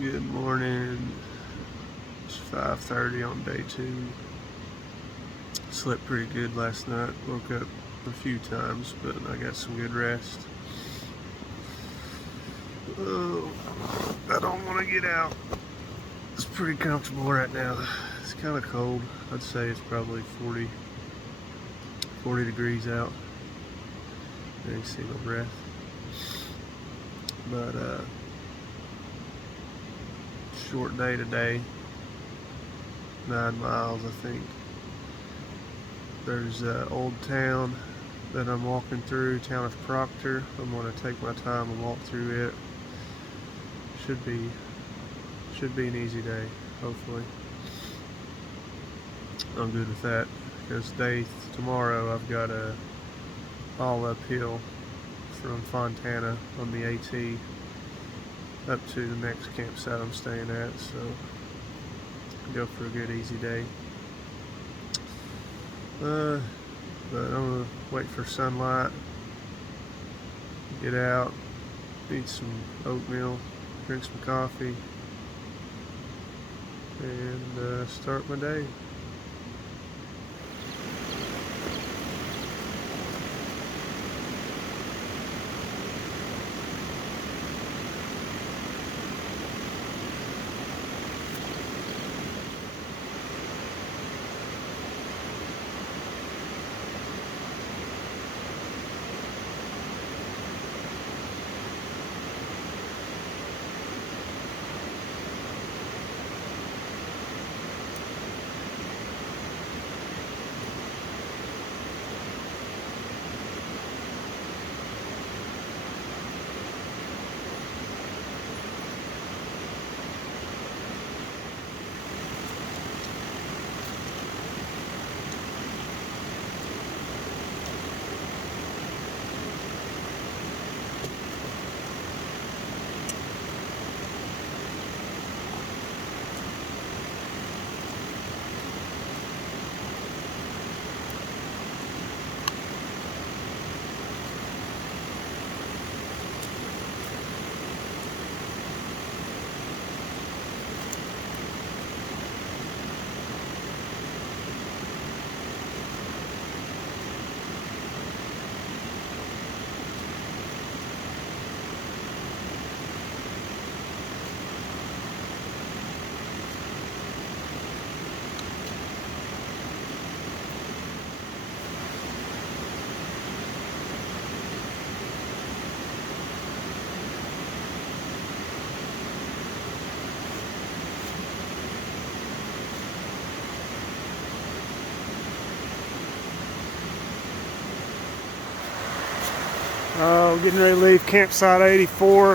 Good morning. It's 5:30 on day 2. Slept pretty good last night. Woke up a few times, but I got some good rest. Oh, I don't want to get out. It's pretty comfortable right now. It's kind of cold. I'd say it's probably 40 degrees out. I ain't see no breath. But short day today. 9 miles, I think. There's Old Town that I'm walking through, town of Proctor. I'm going to take my time and walk through it. Should be an easy day, hopefully. I'm good with that, because tomorrow I've got a all uphill from Fontana on the AT up to the next campsite I'm staying at, so go for a good easy day. But I'm gonna wait for sunlight, get out, eat some oatmeal, drink some coffee, and start my day. Getting ready to leave campsite 84.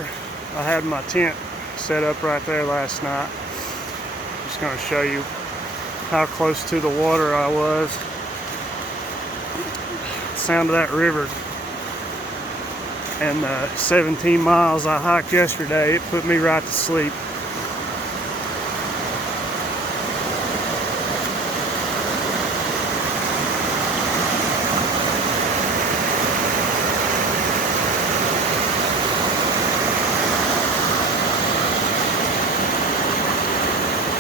I had my tent set up right there last night. Just going to show you how close to the water I was. The sound of that river and the 17 miles I hiked yesterday, it put me right to sleep.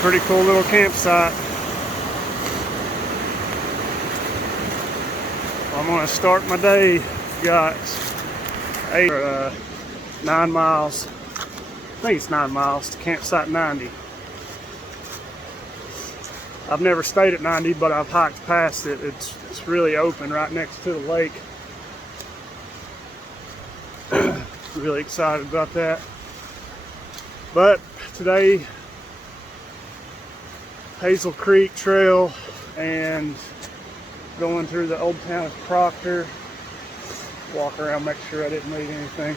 Pretty cool little campsite. I'm going to start my day. Got 9 miles. I think it's 9 miles to campsite 90. I've never stayed at 90, but I've hiked past it. It's really open right next to the lake. Really excited about that. But today, Hazel Creek Trail and going through the old town of Proctor. Walk around, make sure I didn't leave anything.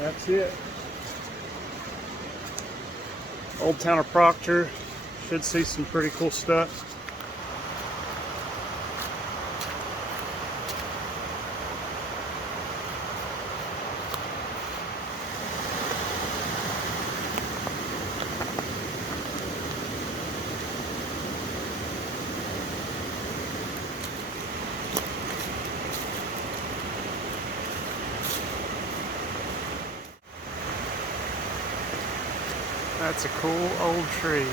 That's it. Old town of Proctor. Should see some pretty cool stuff. That's a cool old tree.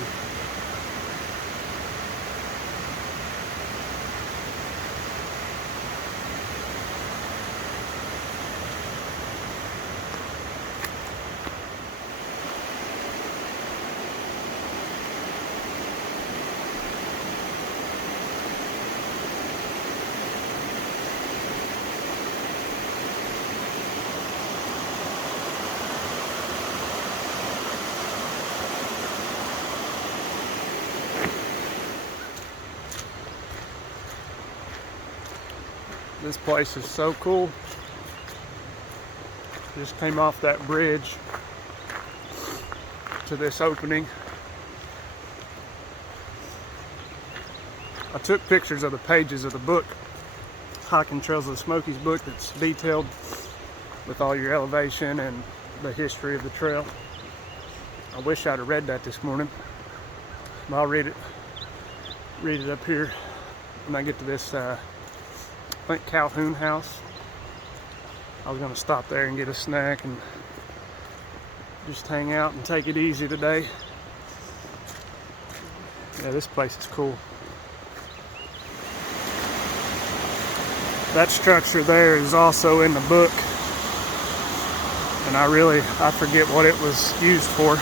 This place is so cool. Just came off that bridge to this opening. I took pictures of the pages of the book, Hiking Trails of the Smokies book, that's detailed with all your elevation and the history of the trail. I wish I'd have read that this morning, but I'll read it up here when I get to this I think Calhoun house. I was gonna stop there and get a snack and just hang out and take it easy today. Yeah, this place is cool. That structure there is also in the book, and I forget what it was used for.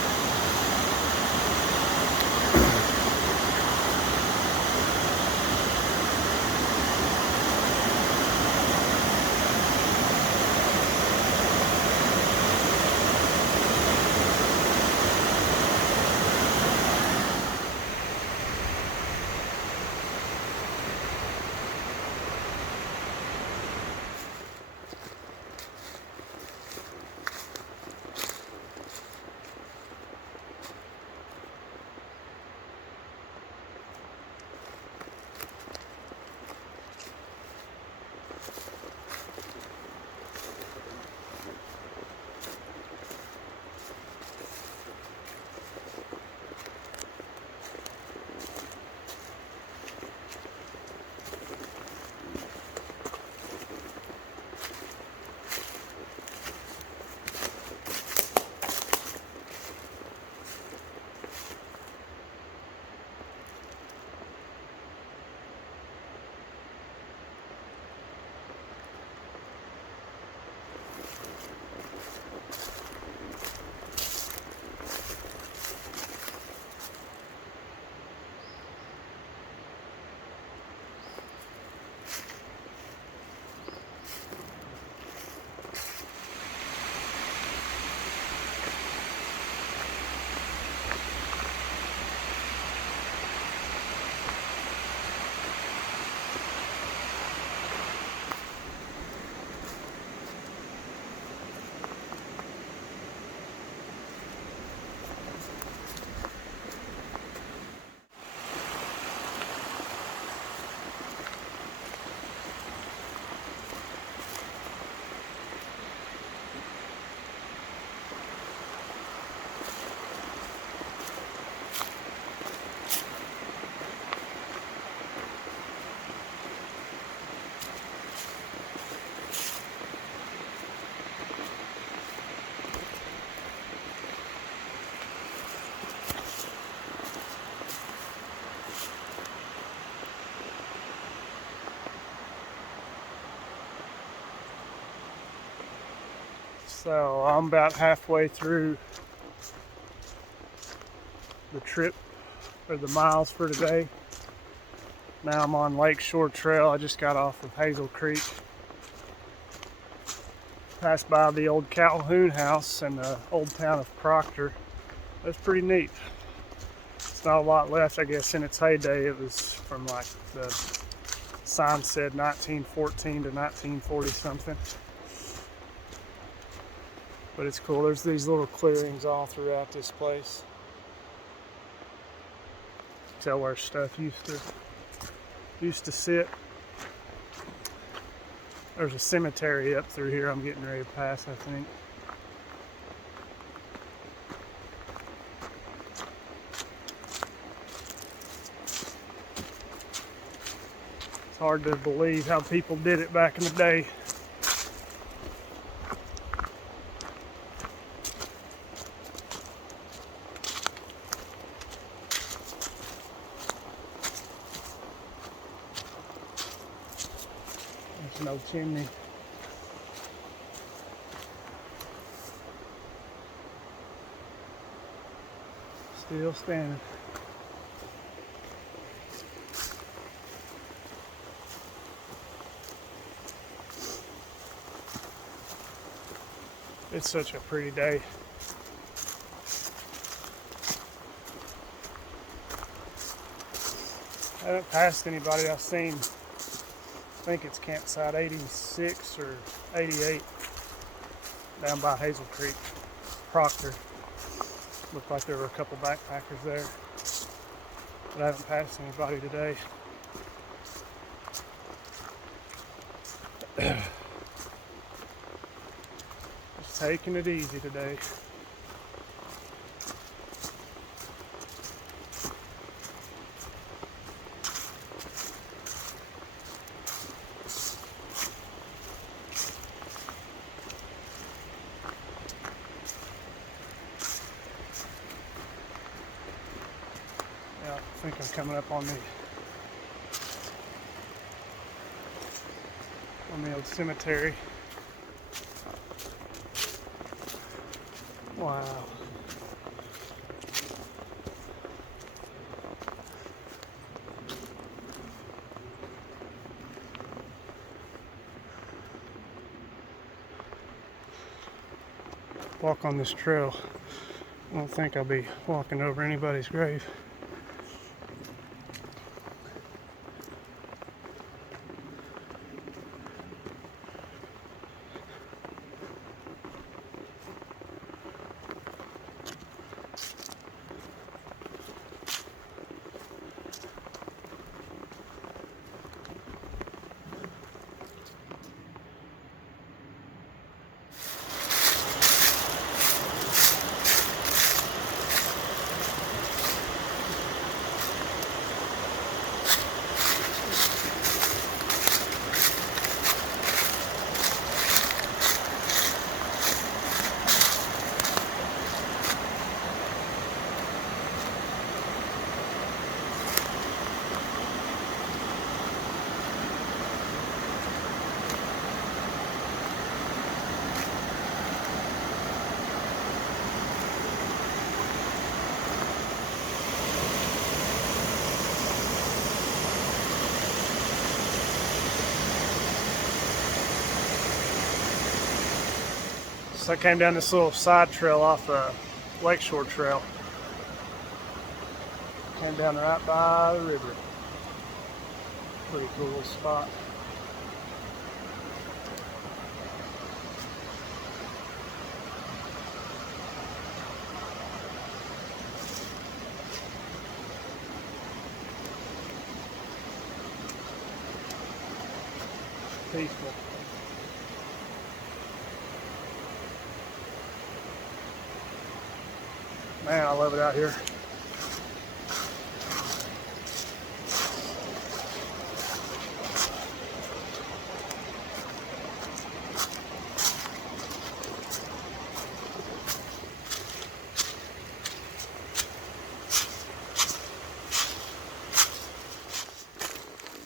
So I'm about halfway through the trip, or the miles for today. Now I'm on Lakeshore Trail. I just got off of Hazel Creek. Passed by the old Calhoun house and the old town of Proctor. That's pretty neat. It's not a lot left, I guess. In its heyday, it was from like the sign said 1914 to 1940 something. But it's cool. There's these little clearings all throughout this place. Tell where stuff used to sit. There's a cemetery up through here I'm getting ready to pass, I think. It's hard to believe how people did it back in the day. It's an old chimney. Still standing. It's such a pretty day. I haven't passed anybody I've seen. I think it's campsite 86 or 88 down by Hazel Creek, Proctor. Looked like there were a couple backpackers there, but I haven't passed anybody today. Just taking it easy today. Yeah, I think I'm coming up on the old cemetery. Wow. Walk on this trail. I don't think I'll be walking over anybody's grave. So I came down this little side trail off the Lakeshore trail. Came down right by the river. Pretty cool little spot. Peaceful. Man, I love it out here.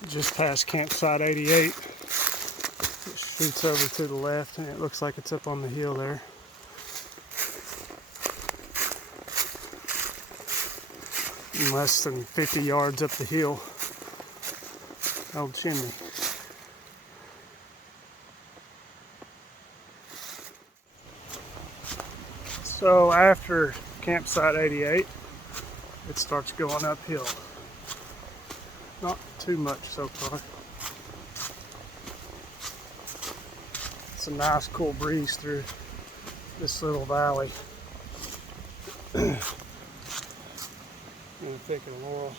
Just past campsite 88. It shoots over to the left, and it looks like it's up on the hill there. Less than 50 yards up the hill. Old chimney. So after campsite 88, it starts going uphill. Not too much so far. It's a nice cool breeze through this little valley. In the thick of laurel.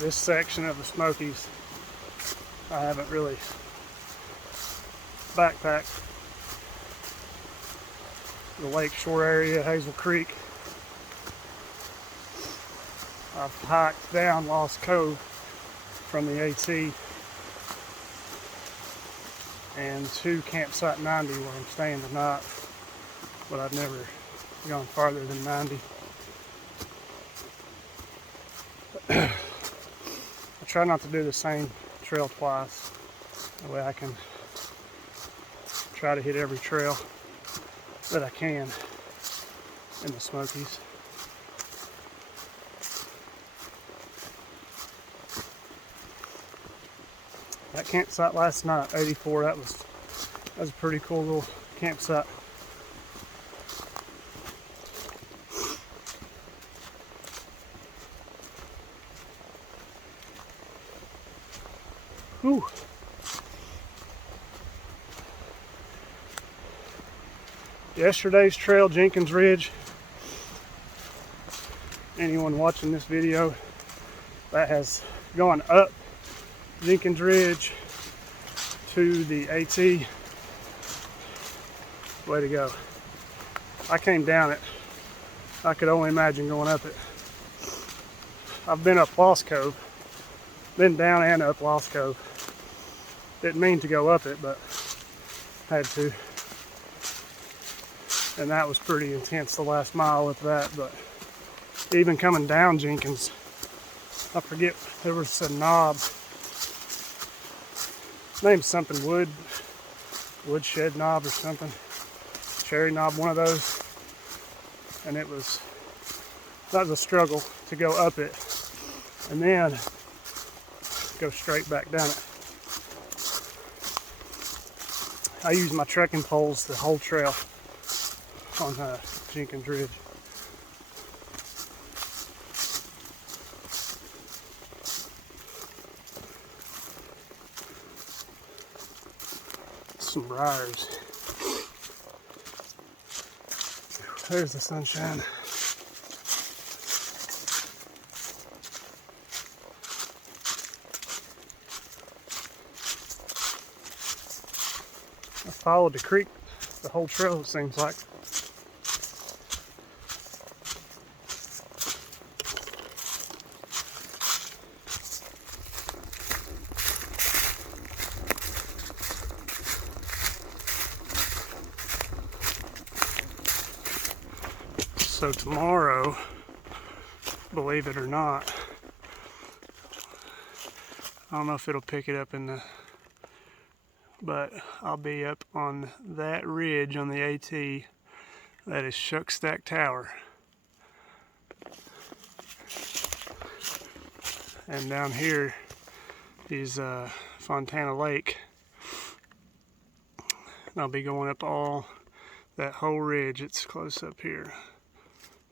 This section of the Smokies, I haven't really backpacked. The Lakeshore area, Hazel Creek, I've hiked down Lost Cove from the AT and to campsite 90 where I'm staying tonight, but I've never gone farther than 90. I try not to do the same trail twice. That way I can try to hit every trail that I can in the Smokies. That campsite last night, 84, that was a pretty cool little campsite. Whew. Yesterday's trail, Jenkins Ridge. Anyone watching this video that has gone up Jenkins Ridge to the AT, way to go. I came down it. I could only imagine going up it. I've been up Lost Cove, been down and up Lost Cove. Didn't mean to go up it, but had to. And that was pretty intense the last mile with that, but even coming down Jenkins, I forget, there was a knob, named something woodshed knob or something, cherry knob, one of those, and that was a struggle to go up it and then go straight back down it. I use my trekking poles the whole trail on Jenkins Ridge. Some briars. There's the sunshine. I followed the creek the whole trail, it seems like. So tomorrow, believe it or not, I don't know if it'll pick it up but I'll be up on that ridge on the AT that is Shuckstack Tower. And down here is Fontana Lake. And I'll be going up all that whole ridge. It's close up here.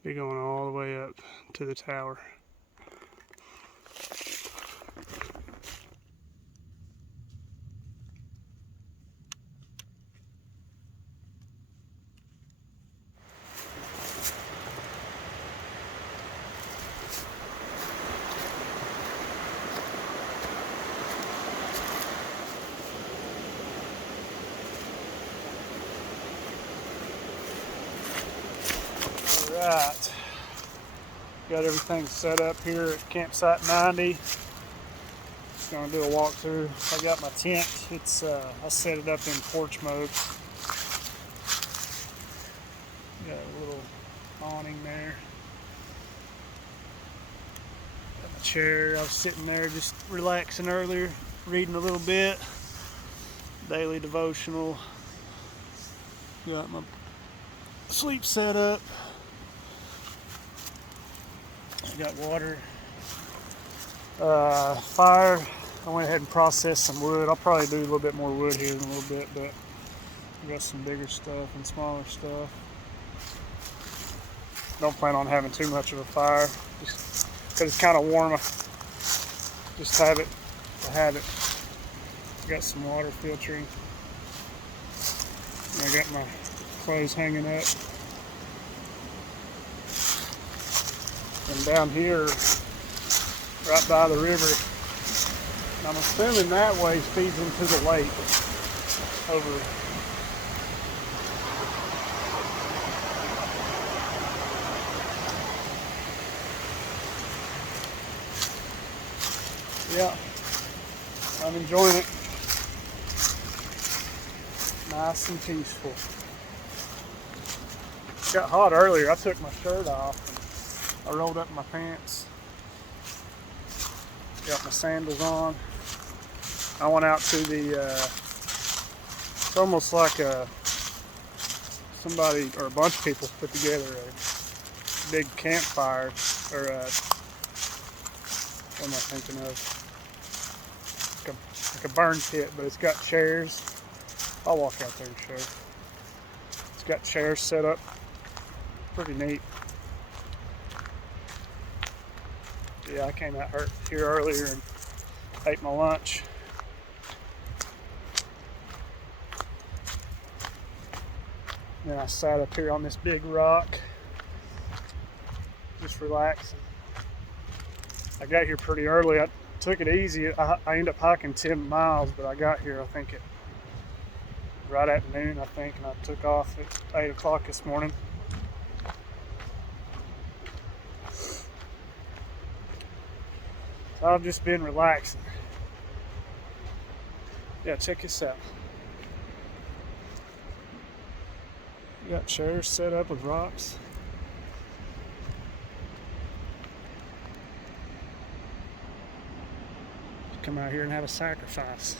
Be going all the way up to the tower. Alright, got everything set up here at campsite 90. Just gonna do a walkthrough. I got my tent. It's I set it up in porch mode. Got a little awning there. Got my chair. I was sitting there just relaxing earlier, reading a little bit. Daily devotional. Got my sleep set up. Got water, fire. I went ahead and processed some wood. I'll probably do a little bit more wood here in a little bit, but I got some bigger stuff and smaller stuff. Don't plan on having too much of a fire, just because it's kind of warm. Just have it to have it. Got some water filtering. And I got my clothes hanging up. And down here, right by the river, I'm assuming that way feeds into the lake over. Yeah, I'm enjoying it. Nice and peaceful. It got hot earlier. I took my shirt off and I rolled up my pants. Got my sandals on. I went out to the, it's almost like somebody or a bunch of people put together a big campfire, or what am I thinking of? Like a burn pit, but it's got chairs. I'll walk out there and show you. It's got chairs set up. Pretty neat. Yeah, I came out here earlier and ate my lunch. Then I sat up here on this big rock, just relaxing. I got here pretty early. I took it easy. I ended up hiking 10 miles, but I got here, I think, right at noon, I think, and I took off at 8 o'clock this morning. So I've just been relaxing. Yeah, check this out. You got chairs set up with rocks. Come out here and have a sacrifice.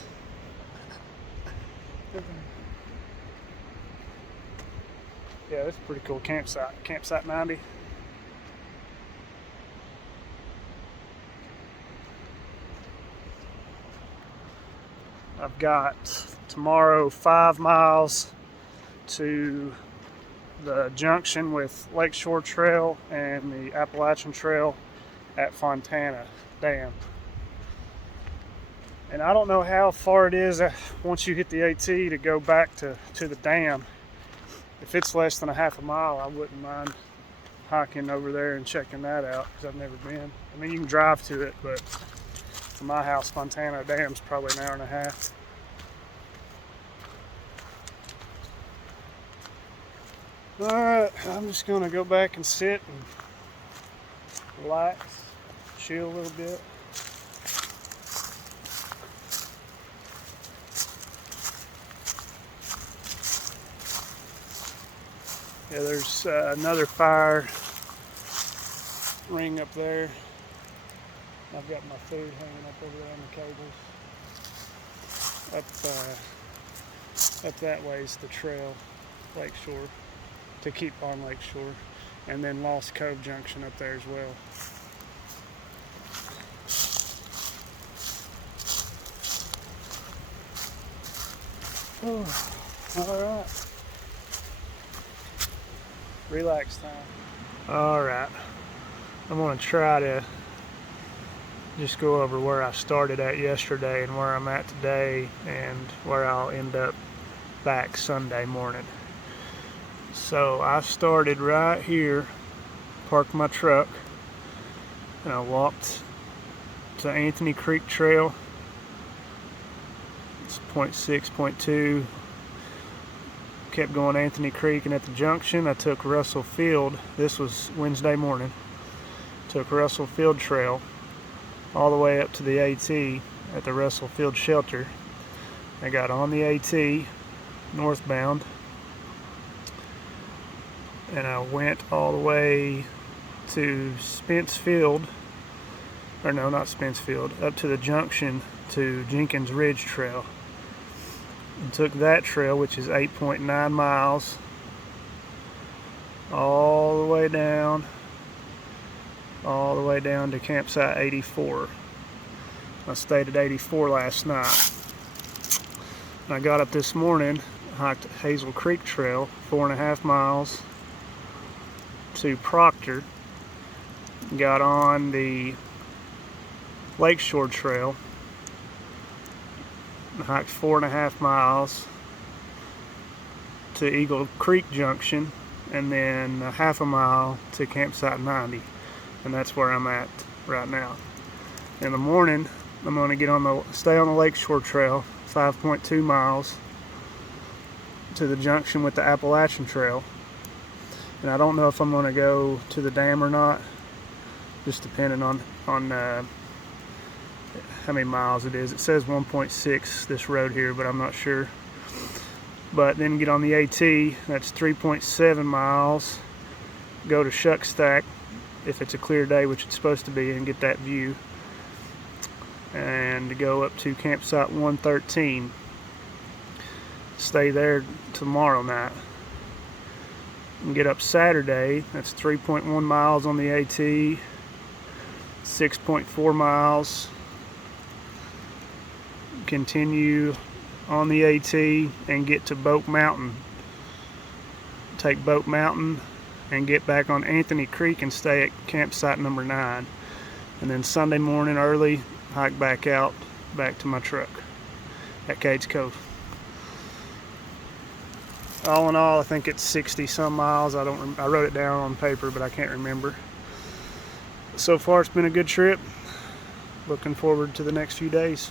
Yeah, that's a pretty cool campsite. Campsite 90. I've got tomorrow 5 miles to the junction with Lakeshore Trail and the Appalachian Trail at Fontana Dam. And I don't know how far it is once you hit the AT to go back to the dam. If it's less than a half a mile, I wouldn't mind hiking over there and checking that out, because I've never been. I mean, you can drive to it, but from my house, Fontana Dam's probably an hour and a half. Alright, I'm just gonna go back and sit and relax, chill a little bit. Yeah, there's another fire ring up there. I've got my food hanging up over there on the cables. Up that way is the trail, Lakeshore, to keep on Lakeshore, and then Lost Cove Junction up there as well. Oh, all right. Relax time. All right. I'm going to try to just go over where I started at yesterday and where I'm at today and where I'll end up back Sunday morning. So I started right here, parked my truck, and I walked to Anthony Creek Trail. It's 0.6, 0.2. Kept going Anthony Creek, and at the junction I took Russell Field. This was Wednesday morning. Took Russell Field Trail all the way up to the AT at the Russell Field Shelter. I got on the AT northbound, and I went all the way to Spence Field, or no, not Spence Field, up to the junction to Jenkins Ridge Trail. And took that trail, which is 8.9 miles, all the way down to campsite 84. I stayed at 84 last night. And I got up this morning, hiked Hazel Creek Trail, 4.5 miles to Proctor. Got on the Lakeshore Trail, hiked 4.5 miles to Eagle Creek Junction, and then a half a mile to campsite 90, and that's where I'm at right now. In the morning, I'm going to stay on the Lakeshore Trail, 5.2 miles to the junction with the Appalachian Trail, and I don't know if I'm going to go to the dam or not, just depending on how many miles it is. It says 1.6 this road here, but I'm not sure. But then get on the AT, that's 3.7 miles. Go to Shuck Stack if it's a clear day, which it's supposed to be, and get that view. And go up to campsite 113. Stay there tomorrow night. And get up Saturday, that's 3.1 miles on the AT, 6.4 miles. Continue on the AT and get to Boat Mountain. Take Boat Mountain and get back on Anthony Creek and stay at campsite number 9. And then Sunday morning early, hike back out, back to my truck at Cades Cove. All in all, I think it's 60 some miles. I wrote it down on paper, but I can't remember. So far, it's been a good trip. Looking forward to the next few days.